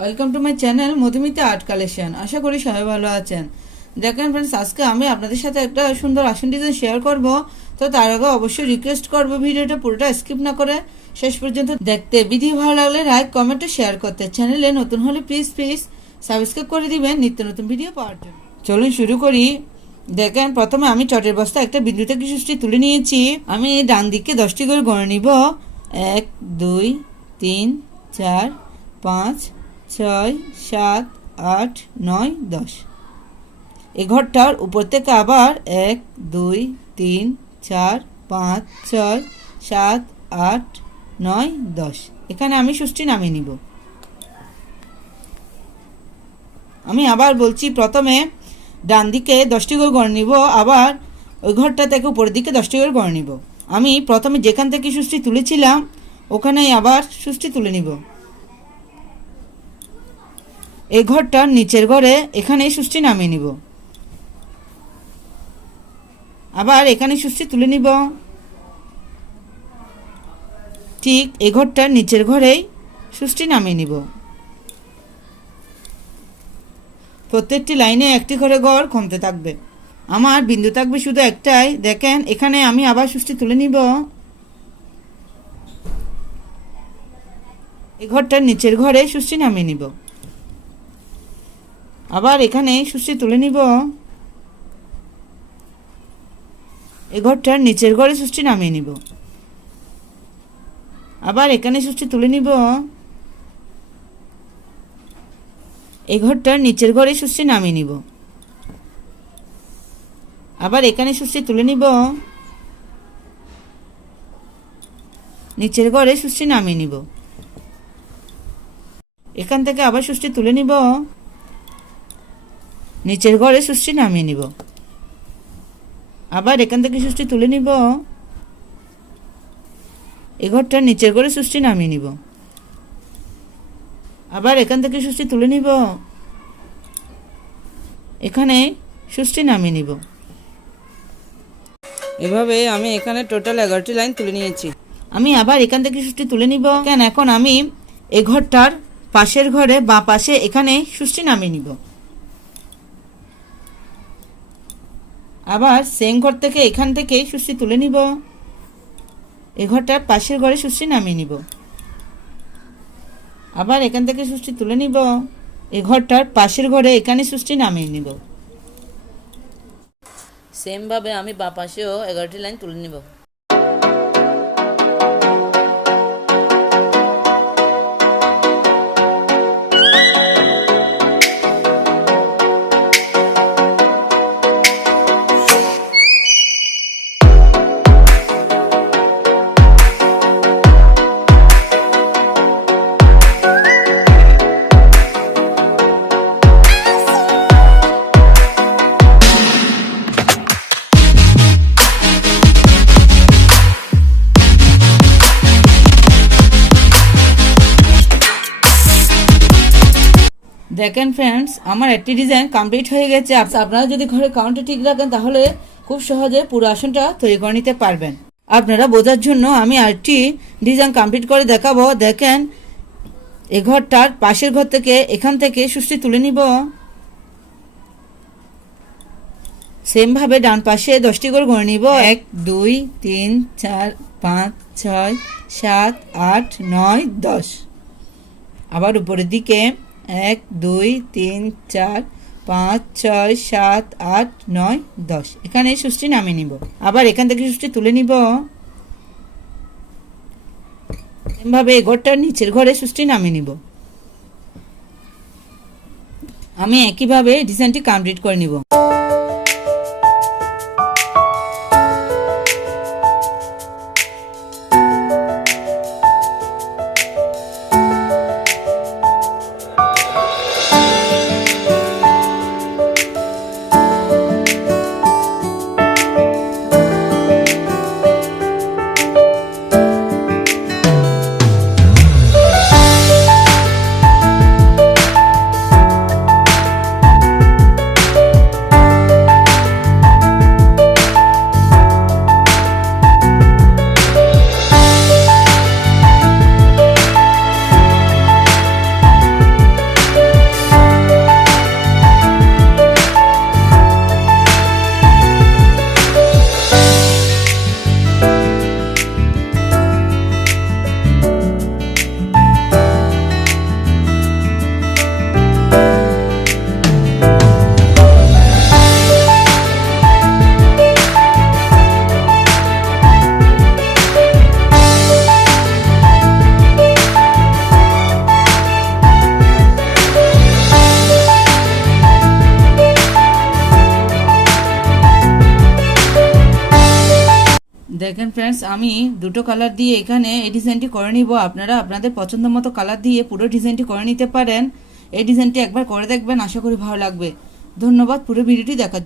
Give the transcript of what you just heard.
Welcome to my channel Madhumita art collection. আশা করি সবাই ভালো আছেন। দেখেন ফ্রেন্ডস, আজকে আমি আপনাদের সাথে একটা সুন্দর আসন ডিজাইন শেয়ার করব। তো তার আগে অবশ্যই রিকোয়েস্ট করব ভিডিওটা পুরোটা স্কিপ না করে শেষ পর্যন্ত দেখতে। ভিডিও ভালো লাগলে লাইক কমেন্ট ও শেয়ার করতে, চ্যানেলে নতুন হলে প্লিজ সাবস্ক্রাইব করে দিবেন নিত্য নতুন ভিডিও পাওয়ার জন্য। চলুন শুরু করি। দেখেন, প্রথমে আমি চটের বস্তা একটা বিন্দু থেকে সৃষ্টি তুলে নিয়েছি। আমি ডান দিকে 10টি করে গণে নিব। 1 2 3 4 5 6 7 8 9 10। এই ঘরটার উপর থেকে আবার 1 2 3 4 5 6 7 8 9 10। এখানে আমি সুষ্টি নামিয়ে নিব। আমি আবার বলছি, প্রথমে ডান দিকে 10টি করে গড়ে নিব, আবার ওই ঘরটা থেকে উপরের দিকে 10টি করে গড়ে নিব। আমি প্রথমে যেখান থেকে সুষ্টি তুলেছিলাম ওখানে আবার সুষ্টি তুলে নিব। এই ঘরটার নিচের ঘরে এখানে সুষ্টি নামিয়ে নিব, আবার এখানে সুষ্টি তুলে নিব। ঠিক এই ঘরটার নিচের ঘরেই সুষ্টি নামিয়ে নিব। প্রত্যেকটি লাইনে একটি করে ঘর কমতে থাকবে। আমার বিন্দু থাকবে শুধু একটাই। দেখেন, এখানে আমি আবার সুষ্টি তুলে নিব। এই ঘরটার নিচের ঘরে সুষ্টি নামিয়ে নিব, আবার এখানে সুষ্টি তুলে নিব। এই ঘরটার নিচের ঘরে সুষ্টি নামিয়ে নিব, আবার এখানে সুষ্টি তুলে নিব। এই ঘরটার নিচের ঘরে সুষ্টি নামিয়ে নিব, আবার এখানে সুষ্টি তুলে নিব। নিচের ঘরে সুষ্টি নামিয়ে নিব, এখান থেকে আবার সুষ্টি তুলে নিব। নিচের ঘরে সুষ্টি নামিয়ে নিব, আবার এখান থেকে সুষ্টি তুলে নিব। এই ঘরটার নিচের ঘরে সুষ্টি নামিয়ে নিব, আবার এখান থেকে সুষ্টি তুলে নিব। এখানে সুষ্টি নামিয়ে নিব। এভাবে আমি এখানে টোটাল 11টি লাইন তুলে নিয়েছি। আমি আবার এখান থেকে সুষ্টি তুলে নিব। কেন, এখন আমি এই ঘরটার পাশের ঘরে বা পাশে এখানে সুষ্টি নামিয়ে নিব। আবার সেম ঘর থেকে এখান থেকে সুষ্টি তুলে নিব। এই ঘরটার পাশের ঘরে সুষ্টি নামিয়ে নিব, আবার এখান থেকে সুষ্টি তুলে নিব। এই ঘরটার পাশের ঘরে এখানে সুষ্টি নামিয়ে নিব। সেমভাবে আমি বা পাশেও 11টি লাইন তুলে নিব। দেখেন ফ্রেন্ডস, আমার একটি ডিজাইন কমপ্লিট হয়ে গেছে। আপনারা যদি ঘরে কাউন্টে ঠিক রাখেন তাহলে খুব সহজে পুরো আসনটা তৈরি করে নিতে পারবেন। আপনারা বোঝার জন্য আমি আরেকটি ডিজাইন কমপ্লিট করে দেখাবো। দেখেন, এই ঘরটার পাশের ঘর থেকে এখান থেকে সুষ্টি তুলে নিব। সেমভাবে ডান পাশে 10টি করে গড়ে নিব। 1 2 3 4 5 6 7 8 9 10। আবার উপরের দিকে 1 2 3 4 5 6 7 8 9 10। এখানে সুষ্টি নামিয়ে নিব, আবার এখান থেকে সুষ্টি তুলে নিব। এভাবে এই ঘরটার নিচের ঘরে সুষ্টি নামিয়ে নিব। আমি একইভাবে ডিজাইনটি কমপ্লিট করে নিব। দেখেন ফ্রেন্ডস, আমি দুটো কালার দিয়ে এখানে এই ডিজাইনটি করে নিব। আপনারা আপনাদের পছন্দ মতো কালার দিয়ে পুরো ডিজাইনটি করে নিতে পারেন। এই ডিজাইনটি একবার করে দেখবেন, আশা করি ভালো লাগবে। ধন্যবাদ পুরো ভিডিওটি দেখার জন্য।